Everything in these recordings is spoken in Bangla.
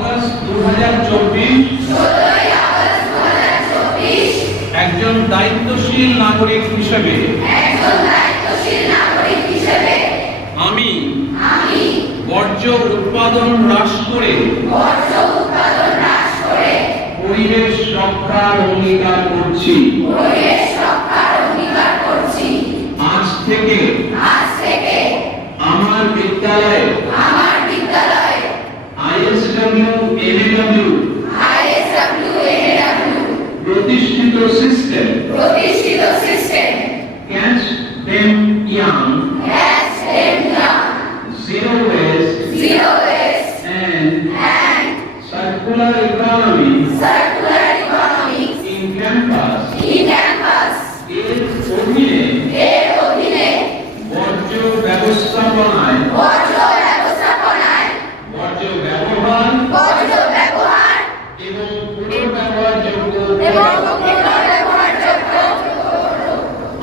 আগস্ট 2024 একজন দায়িত্বশীল নাগরিক হিসেবে আমি বর্জ্য উৎপাদন হ্রাস করে পরিবেশ রক্ষার অঙ্গীকার করছি। আজ থেকে আমার বিদ্যালয়ে ISW NAW প্রতিষ্ঠিত system catch them young, zero waste and circular economy in campus এর অধীনে বর্জ্য ব্যবস্থাপনায় বর্জ্য ব্যবহার এবং পুনর্ব্যবহারযোগ্য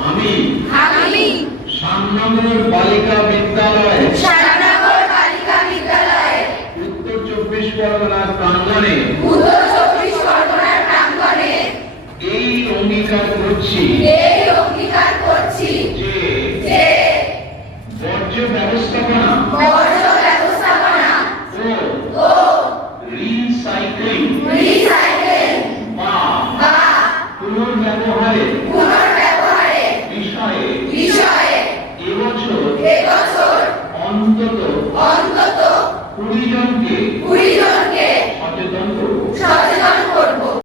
আমি শ্যামনগর বালিকা বিদ্যালয় উত্তর 24 পরগনার প্রাঙ্গণে এই অঙ্গীকার করছি যে বর্জ্য ব্যবস্থাপনা